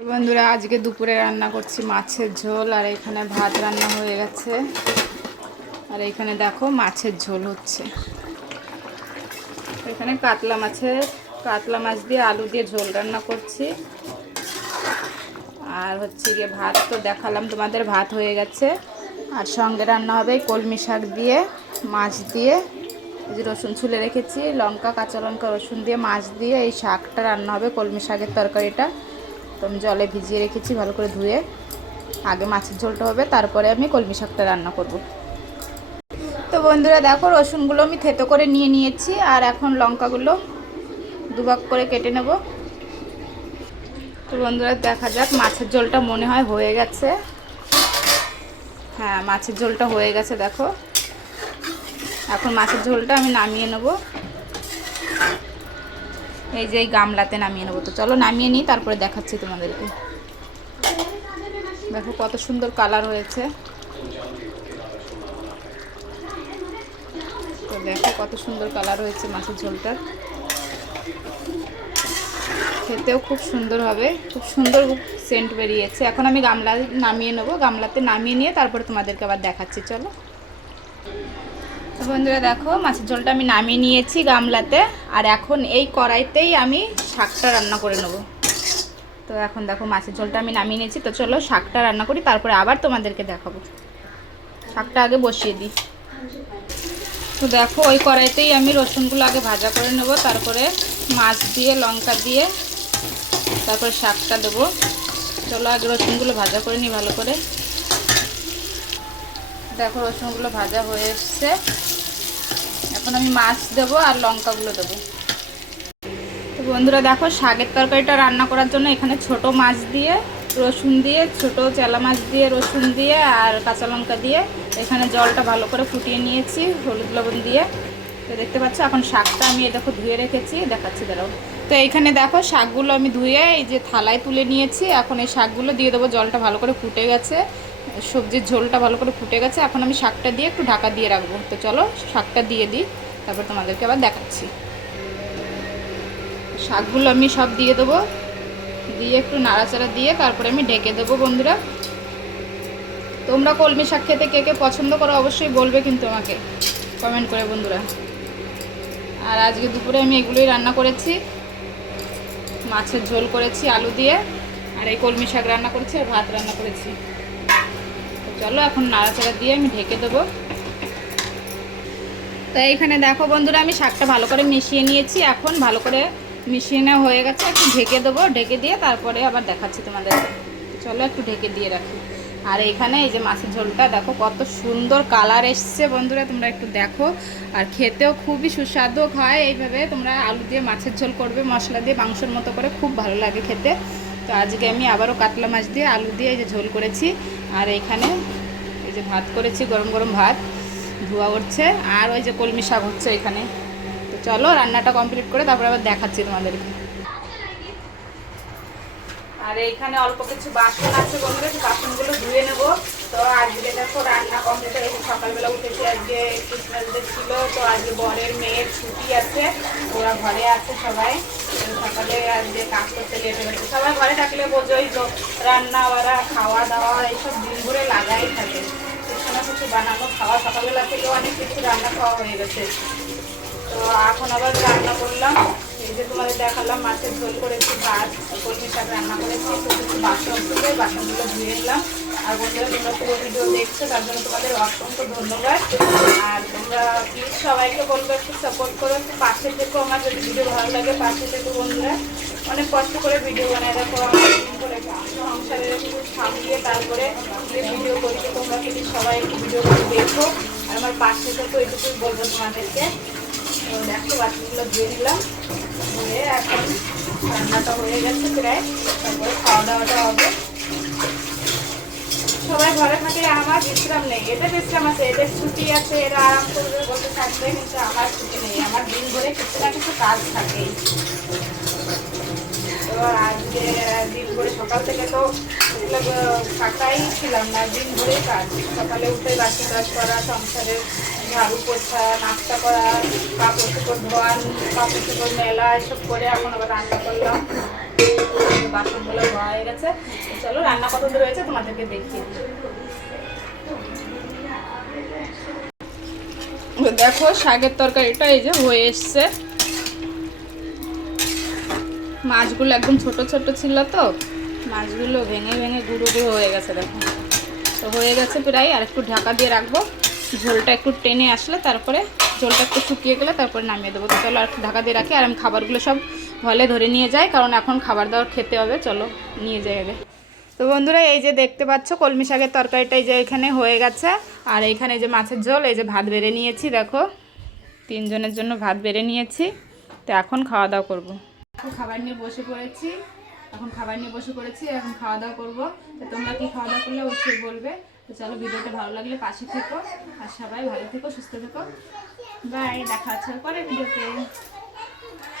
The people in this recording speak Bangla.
বন্ধুরা, আজকে দুপুরে রান্না করছি মাছের ঝোল, আর এখানে ভাত রান্না হয়ে গেছে। আর এখানে দেখো মাছের ঝোল হচ্ছে। এখানে কাতলা মাছের, কাতলা মাছ দিয়ে আলু দিয়ে ঝোল রান্না করছি। আর হচ্ছে গিয়ে ভাত তো দেখালাম, তোমাদের ভাত হয়ে গেছে। আর সঙ্গে রান্না হবে কলমি শাক দিয়ে মাছ দিয়ে। যে রসুন ছুলে রেখেছি, লঙ্কা, কাঁচা লঙ্কা, রসুন দিয়ে মাছ দিয়ে এই শাকটা রান্না হবে, কলমি শাকের তরকারিটা। আমি জলে ভিজিয়ে রেখেছি, ভালো করে ধুয়ে। আগে মাছের ঝোলটা হবে, তারপরে আমি কলমি শাকটা রান্না করব। তো বন্ধুরা, দেখো রসুনগুলো আমি থেতো করে নিয়ে নিয়েছি, আর এখন লঙ্কাগুলো দুভাগ করে কেটে নেব। তো বন্ধুরা, দেখা যাক মাছের ঝোলটা মনে হয় হয়ে গেছে। হ্যাঁ মাছের ঝোলটা হয়ে গেছে, দেখো। এখন মাছের ঝোলটা আমি নামিয়ে নেব। এই যে এই গামলাতে নামিয়ে নেব। তো চলো নামিয়ে নিই, তারপরে দেখাচ্ছি তোমাদেরকে। দেখো কত সুন্দর কালার হয়েছে। তো দেখো কত সুন্দর কালার হয়েছে মাছের ঝোলটার খেতেও খুব সুন্দর হবে। খুব সুন্দর সেন্ট বেরিয়েছে। এখন আমি গামলা নামিয়ে নেব। গামলাতে নামিয়ে নিয়ে তারপরে তোমাদেরকে আবার দেখাচ্ছি। চলো। তো বন্ধুরা দেখো, মাছের ঝোলটা আমি নামিয়ে নিয়েছি গামলাতে, আর এখন এই কড়াইতেই আমি শাকটা রান্না করে নেব। তো এখন দেখো, মাছের ঝোলটা আমি নামিয়ে নিয়েছি, তো চলো শাকটা রান্না করি, তারপরে আবার তোমাদেরকে দেখাবো। শাকটা আগে বসিয়ে দিই। তো দেখো, ওই কড়াইতেই আমি রসুনগুলো আগে ভাজা করে নেব, তারপরে মাছ দিয়ে, লঙ্কা দিয়ে, তারপরে শাকটা দেবো। চলো আগে রসুনগুলো ভাজা করে নিই ভালো করে। দেখো রসুনগুলো ভাজা হয়ে এসছে। এখন আমি মাছ দেবো আর লঙ্কাগুলো দেবো। তো বন্ধুরা দেখো, শাকের তরকারিটা রান্না করার জন্য এখানে ছোট মাছ দিয়ে, রসুন দিয়ে, ছোট চেলা মাছ দিয়ে, রসুন দিয়ে আর কাঁচা লঙ্কা দিয়ে এখানে জলটা ভালো করে ফুটিয়ে নিয়েছি, হলুদ লবণ দিয়ে। তো দেখতে পাচ্ছ, এখন শাকটা আমি দেখো ধুয়ে রেখেছি, দেখাচ্ছি, দাঁড়াও। তো এইখানে দেখো, শাকগুলো আমি ধুয়ে এই যে থালায় তুলে নিয়েছি, এখন এই শাকগুলো দিয়ে দেবো, জলটা ভালো করে ফুটে গেছে। সবজির ঝোলটা ভালো করে ফুটে গেছে। এখন আমি শাকটা দিয়ে একটু ঢাকা দিয়ে রাখব। তো চলো, শাকটা দিয়ে দিই, তারপর তোমাদেরকে আবার দেখাচ্ছি। শাকগুলো আমি সব দিয়ে দেবো। দিয়ে একটু নাড়াচাড়া দিয়ে তারপরে আমি ঢেকে দেবো, বন্ধুরা। তোমরা কলমি শাক খেতে কে কে পছন্দ করো অবশ্যই বলবে কিন্তু আমাকে। কমেন্ট করে, বন্ধুরা। আর আজকে দুপুরে আমি এগুলোই রান্না করেছি। মাছের ঝোল করেছি, আলু দিয়ে। আর এই কলমি শাক রান্না করেছি আর ভাত রান্না করেছি। চলো এখন নাড়াচাড়া দিয়ে আমি ঢেকে দেবো। তো এইখানে দেখো বন্ধুরা, আমি শাকটা ভালো করে মিশিয়ে নিয়েছি। এখন ভালো করে মিশিয়ে নেওয়া হয়ে গেছে, একটু ঢেকে দেবো। ঢেকে দিয়ে তারপরে আবার দেখাচ্ছি তোমাদের। চলো একটু ঢেকে দিয়ে রাখি। আর এখানে এই যে মাছের ঝোলটা, দেখো কত সুন্দর কালার এসছে বন্ধুরা, তোমরা একটু দেখো। আর খেতেও খুবই সুস্বাদু হয় এইভাবে। তোমরা আলু দিয়ে মাছের ঝোল করবে, মশলা দিয়ে, মাংসের মতো করে। খুব ভালো লাগে খেতে। তো আজকে আমি আবারও কাতলা মাছ দিয়ে আলু দিয়ে এই যে ঝোল করেছি। আর এইখানে এই যে ভাত করেছি, গরম গরম ভাত, ধোয়া উঠছে, আর ওই যে কলমি শাক হচ্ছে এখানে। তো চলো রান্নাটা কমপ্লিট করে তারপরে আবার দেখাচ্ছি তোমাদেরকে। আর এইখানে অল্প কিছু বাসন আছে বন্ধুরা বাসনগুলো ধুয়ে নেব। তো আজকে দেখো রান্না কমপ্লিট হয়ে গেছে। সকালবেলা উঠেছি, আজকে ক্রিসমাস ছিল, তো আজকে বরের মেয়ের ছুটি আছে, ওরা ঘরে আছে সবাই। সকালে আজকে কাজ করতে লেট গেছে। সবাই ঘরে থাকলে বোঝোই তো, রান্না বাড়া, খাওয়া দাওয়া, এইসব দিন ভরে লাগাই থাকে। কিছু না কিছু বানানো খাওয়া সকালবেলা থেকে অনেক কিছু রান্না খাওয়া হয়ে গেছে। তো এখন আবার রান্না করলাম। এই যে তোমাদের দেখালাম, মাছের ঝোল করেছি, ভাত, কলমি রান্না করেছি বাসন ছিল বাসনগুলো ধুয়ে নিলাম। আর বন্ধুরা, তোমরা পুরো ভিডিও দেখছ, তার জন্য তোমাদের অসংখ্য ধন্যবাদ। আর তোমরা প্লিজ সবাইকে বলব, একটু সাপোর্ট করো পাশে থেকো আমার, যদি ভিডিও ভালো লাগে, পাশে থেকো বন্ধুরা। অনেক কষ্ট করে ভিডিও বানায় এরকম করে সংসারের একটু সামলিয়ে তারপরে ভিডিও করি তোমরা প্লিজ সবাই একটু ভিডিও দেখো। আর আমার পাশে থেকো, এটুকুই বলব তোমাদেরকে। তো দেখো বাটিগুলো ধুয়ে নিলাম ধুয়ে এখন রান্নাটা হয়ে গেছে প্রায়, তারপরে খাওয়া দাওয়াটা হবে। সবাই ঘরে থাকে, আমার বিশ্রাম নেই। এদের বিশ্রাম আছে, এদের ছুটি আছে, এরা আরাম করবে, বসে থাকবে, কিন্তু আমার ছুটি নেই। আমার দিন ভরে কিছু না কিছু কাজ থাকেই তো আজকে দিন ভরে সকাল থেকে তো ফাঁকাই ছিলাম না, দিন ভরেই কাজ। সকালে উঠে বাসি কাজ করা, সংসারের ঝাড়ু পোছা, নাস্তা করা, কাপড় চোপড় ধোয়ান কাপড় চোপড় মেলা, এসব করে এখন আবার রান্না করলাম। বাসনগুলো ধোয়া হয়ে গেছে। চলো, রান্না কত দূর হয়েছে তোমাদেরকে দেখিয়ে দেখো, শাকের তরকারিটা এই যে হয়ে এসছে। মাছগুলো একদম ছোট ছোট ছিল তো, মাছগুলো ভেঙে ভেঙে গুঁড়ো গুঁড়ো হয়ে গেছে, দেখো। তো হয়ে গেছে প্রায়, আর একটু ঢাকা দিয়ে রাখব। ঝোলটা একটু টেনে আসলে তারপরে ঝোলটা একটু শুকিয়ে গেলে তারপরে নামিয়ে দেবো। তো চলো আর ঢাকা দিয়ে রাখি আর আমি খাবারগুলো সব হলে ধরে নিয়ে যাই, কারণ এখন খাবার দাবার খেতে হবে। চলো নিয়ে যাই আগে। তো বন্ধুরা, এই যে দেখতে পাচ্ছ, কলমি শাকের তরকারিটা এই যে এখানে হয়ে গেছে। আর এইখানে এই যে মাছের ঝোল, এই যে ভাত বেড়ে নিয়েছি, দেখো। তিনজনের জন্য ভাত বেড়ে নিয়েছি। তো এখন খাওয়া দাওয়া করব। খাবার নিয়ে বসে পড়েছি। এখন খাবার নিয়ে বসে পড়েছি, এখন খাওয়া দাওয়া করব। তো তোমরা কি খাওয়া দাওয়া করলে অবশ্যই বলবে। তো চলো ভিডিওটা ভালো লাগলে পাশে থেকো। আর সবাই ভালো থেকো, সুস্থ থেকো। বাই, দেখা হচ্ছে পরে ভিডিওতে।